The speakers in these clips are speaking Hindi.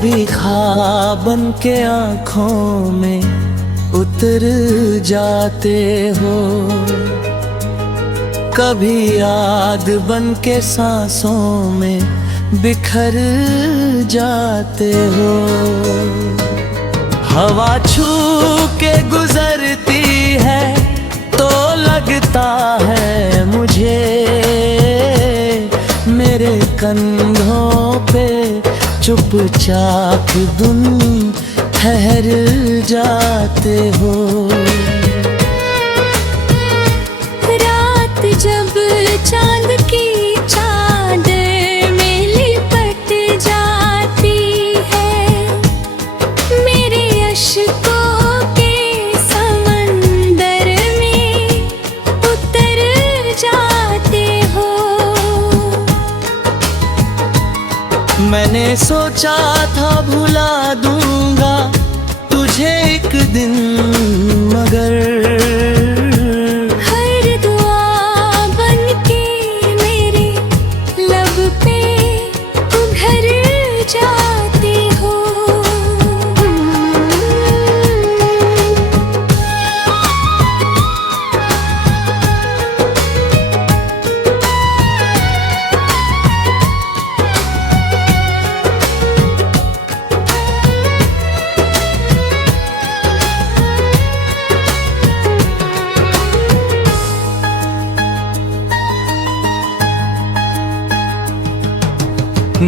कभी ख्वाब बन के आँखों में उतर जाते हो, कभी याद बन के सांसों में बिखर जाते हो। हवा छू के गुजरती है तो लगता है मुझे मेरे कंधों पे चुपचाप तुम ठहर जाते हो। रात जब चांद की चादर में लिपट जाती है, मेरे अश्कों के समंदर में उतर जाते हो। मैंने सोचा था भुला दूंगा तुझे एक दिन, मगर हर दुआ बन के मेरे लब पे उभर जाते हो।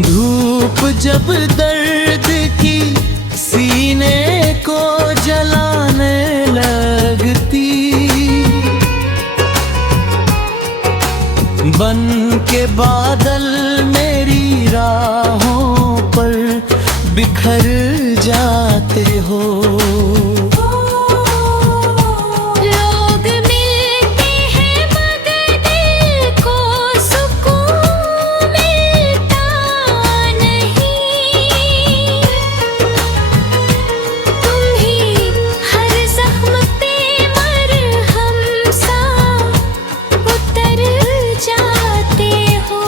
धूप जब दर्द की सीने को जलाने लगती, बन के बादल मेरी राहों पर बिखर जाते हो। लोग मिलते हैं मगर दिल को सुकून मिलता नहीं। तुम ही हर जख्म पे मरहम सा उतर जाते हो।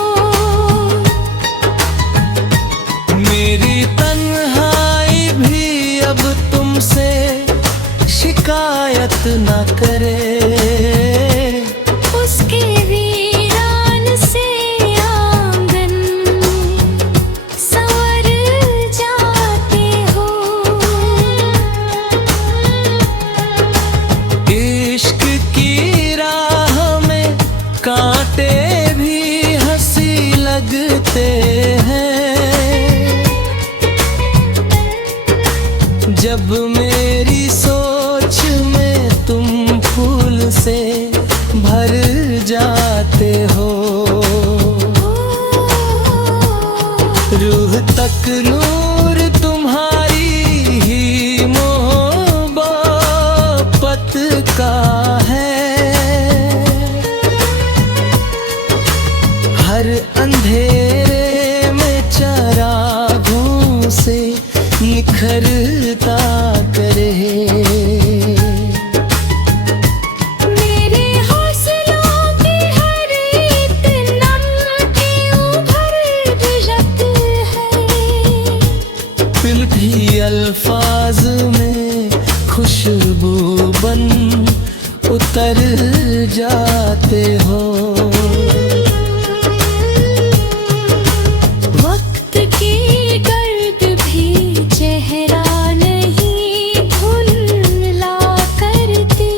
मेरी तन्हाई भी अब तुमसे शिकायत न करे, उसके वीरान से आंगन संवर जाते हो। इश्क की राह में कांटे भी हंसी लगते हैं, जब मेरी सोच में तुम फूल से भर जाते हो। रूह तक नूर तुम्हारी ही मोहब्बत का है, हर अंधेरे में चरागों से निखरता करे। मेरे हौसलों की हर एक नम की उभर जाती है, फिर भी अल्फाज में खुशबू बन उतर जाते हो। वक्त की गर्द भी चेहरा नहीं धुंधला करती,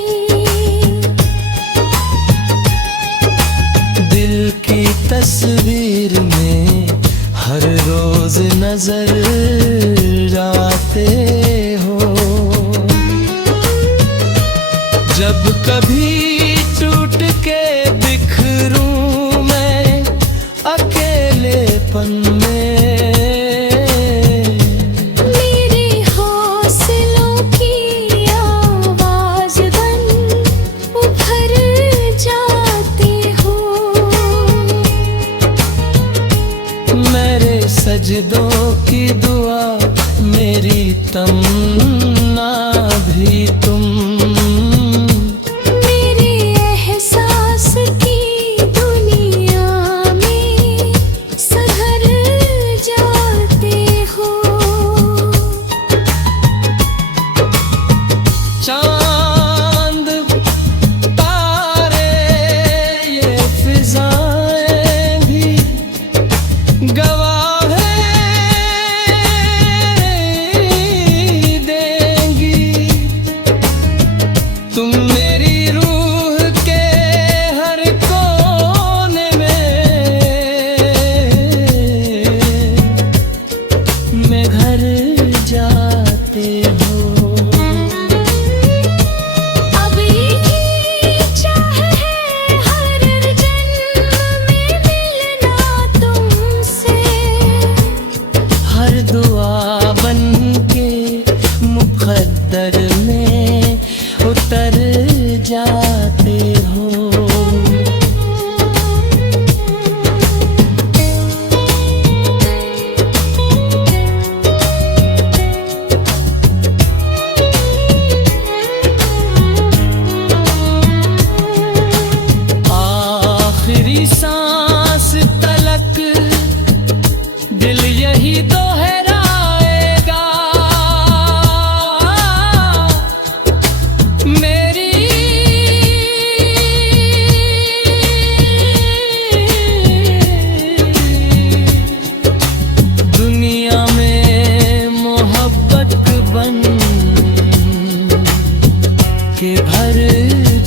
दिल की तस्वीर में हर रोज नजर आते हो। जब कभी टूट के बिखरूं मैं अकेलेपन में, मेरे हौसलों की आवाज बन उभर जाते हो। मेरे सजदों की दुआ मेरी तमन्ना भी तुम, मेरे एहसास की दुनिया में सधर जाते हो।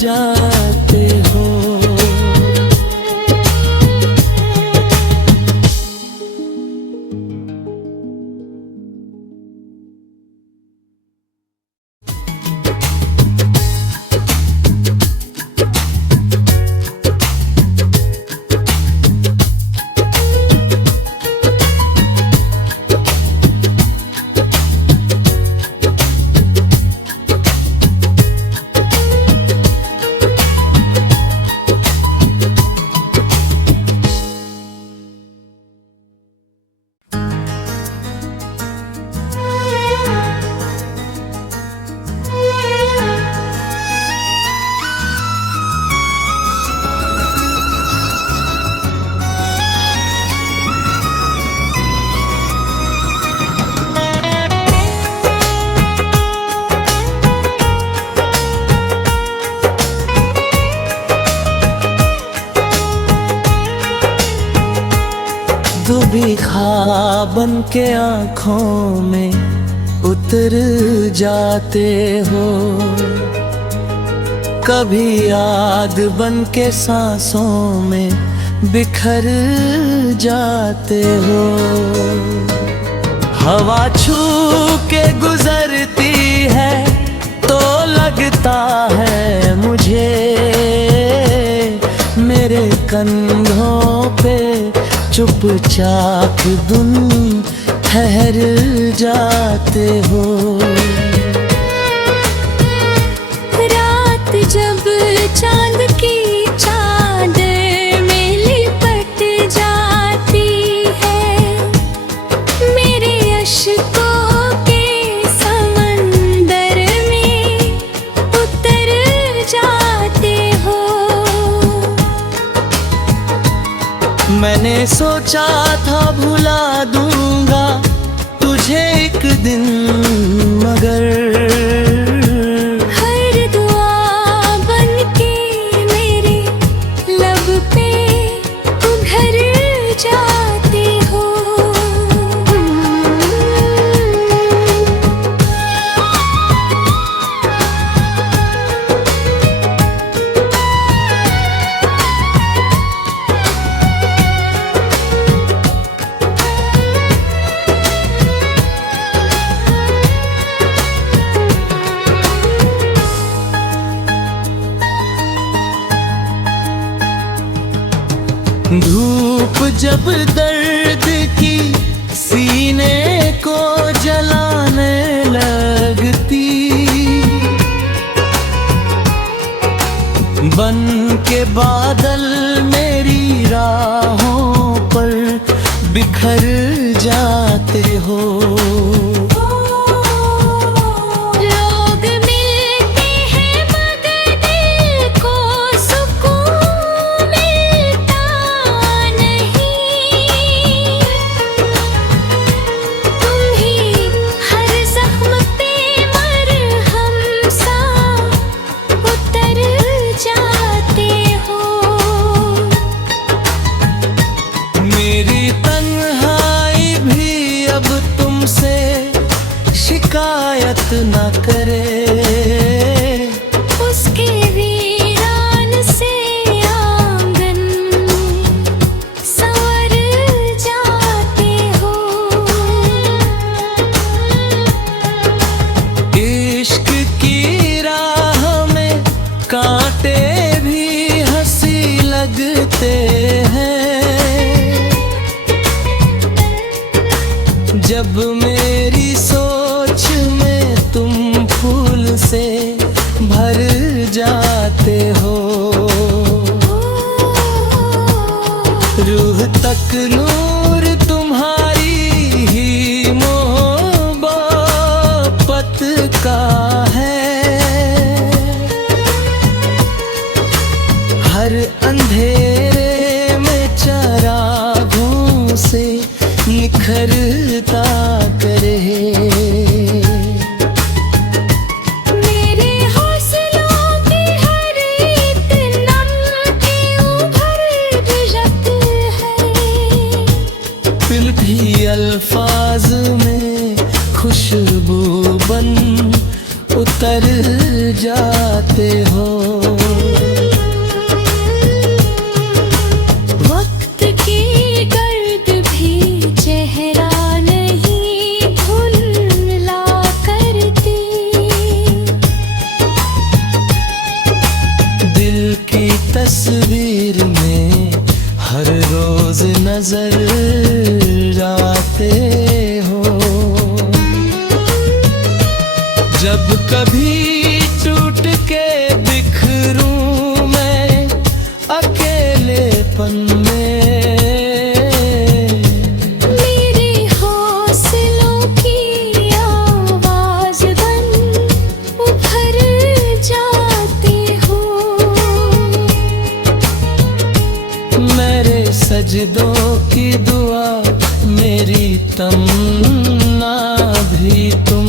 जाते हो। भी ख्वाब बन के आँखों में उतर जाते हो, कभी याद बन के सांसों में बिखर जाते हो। हवा छू के गुजरती है तो लगता है मुझे मेरे कंधों पे चुपचाप तुम ठहर जाते हो। रात जब चांद की चादर में लिपट जाती है, मेरे अश्कों के समंदर में उतर जाते हो। मैंने सोचा था भुला दूंगा तुझे एक दिन, मगर हर दुआ बन के मेरे लब पे उभर जाते हो। धूप जब दर्द की सीने को जलाने लगती, बन के बादल मेरी राहों पर बिखर जाते हो। शिकायत न करे, उसके वीरान से आंगन संवर जाते हो। इश्क की राह में कांटे भी हंसी लगते हैं, जब मेरी सोच में तुम फूल से भर जाते हो। रूह तक नूर तुम्हारी ही मोहब्बत का है, हर अंधेरे में चरागों से निखरता करे। मेरे हौसलों की हर एक नमकी उभर जाती है, फिर भी अल्फाज में खुशबू बन उतर जाते हो। जब कभी टूट के बिखरूं मैं अकेलेपन में, मेरे हौसलों की आवाज बन उभर जाते हो। मेरे सजदों की दुआ, मेरी तमन्ना भी तुम,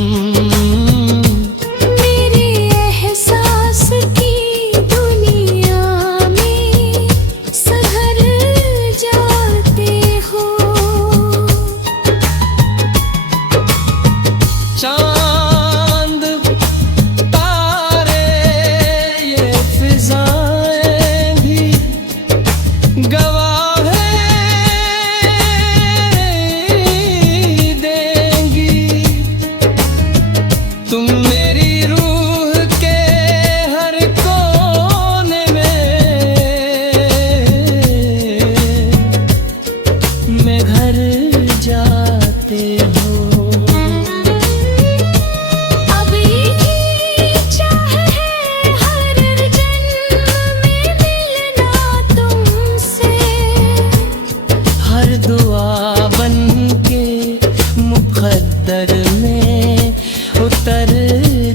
मेरे एहसास की दुनिया में संभर जाते हो। चांद तारे ये फिजाएं भी गवाह देंगी। तुम मेरी रूह के हर कोने में घर जाते हो। अब यही चाह है हर जन्म में मिलना तुमसे। हर दुआ बन के मुकद्दर में उतर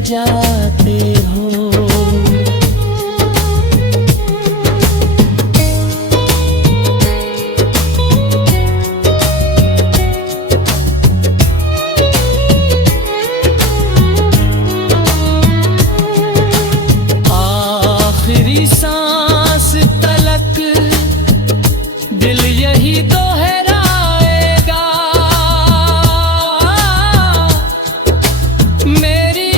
जाते हो। आखिरी सांस तलक दिल यही दोहराएगा, मेरी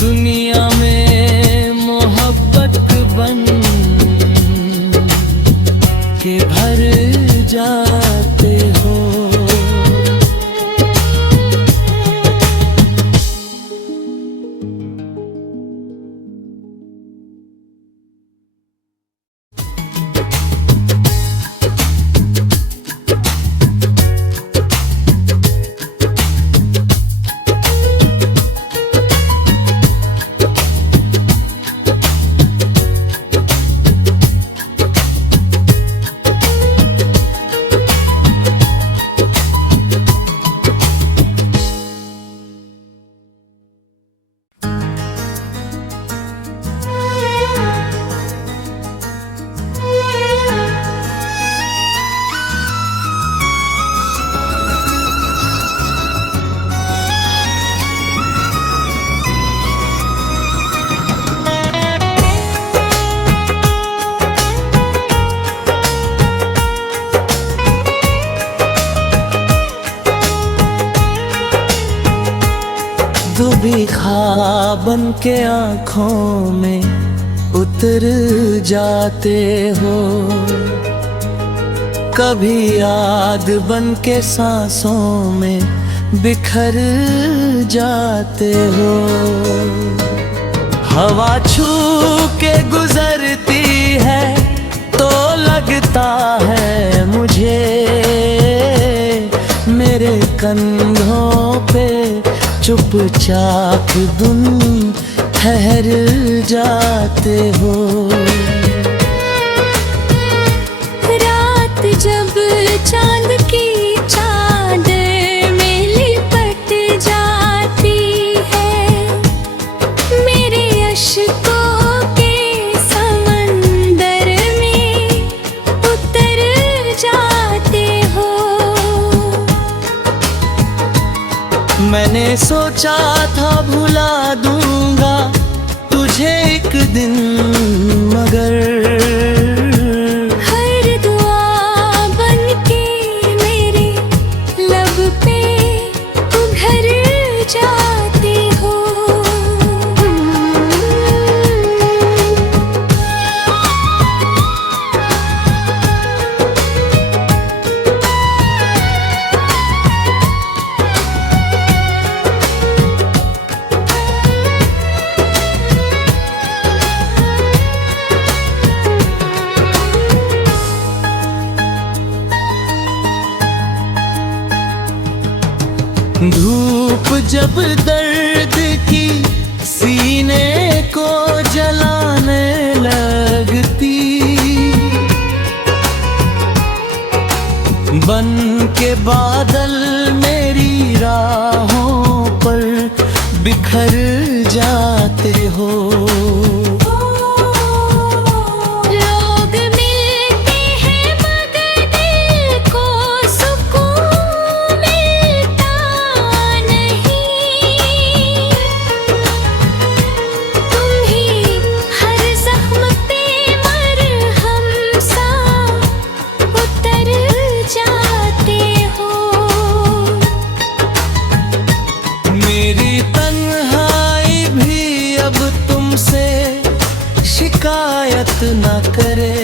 दुनिया में मोहब्बत बन के भर जाते हो। भी ख्वाब बन के आँखों में उतर जाते हो, कभी याद बन के सांसों में बिखर जाते हो। हवा छू के गुजरती है तो लगता है मुझे मेरे कंधों पे चुपचाप तुम ठहर जाते हो। रात जब चांद की चादर में लिपट जाती है, मेरे अश्कों के समंदर में उतर जाते हो। मैंने सोचा था भुला दूंगा तुझे एक दिन, मगर हर दुआ बन के मेरे लब पे उभर जाते हो। जब दर्द की सीने को जलाने लगती, बन के बादल मेरी राहों पर बिखर जाते हो। लोग मिलते हैं मगर दिल को सुकून मिलता नहीं। तुम ही हर जख्म पे मरहम सा उतर जाते हो। मेरी तन्हाई भी अब तुमसे शिकायत न करे,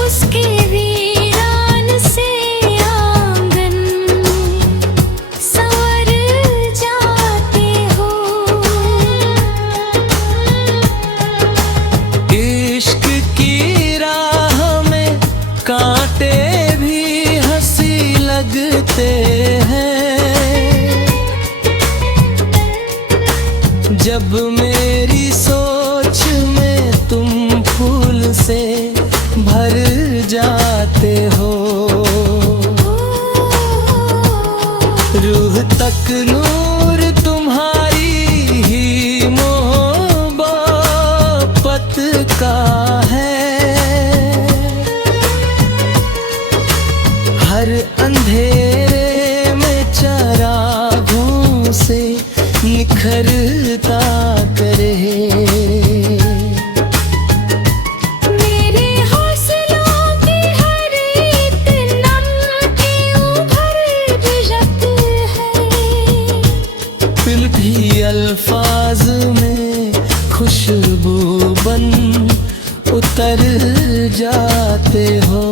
उसके वीरान से आंगन संवर जाते हो। इश्क की राह में कांटे भी हंसी लगते हैं, जब मेरी सोच में तुम फूल से भर जाते हो। रूह तक नूर तुम्हारी ही मोहब्बत का है, हर अंधेरे में चरागों से निखरता करे। मेरे हौसलों की हर एक नम की उभर जत है, फिर भी अल्फाज में खुशबू बन उतर जाते हो।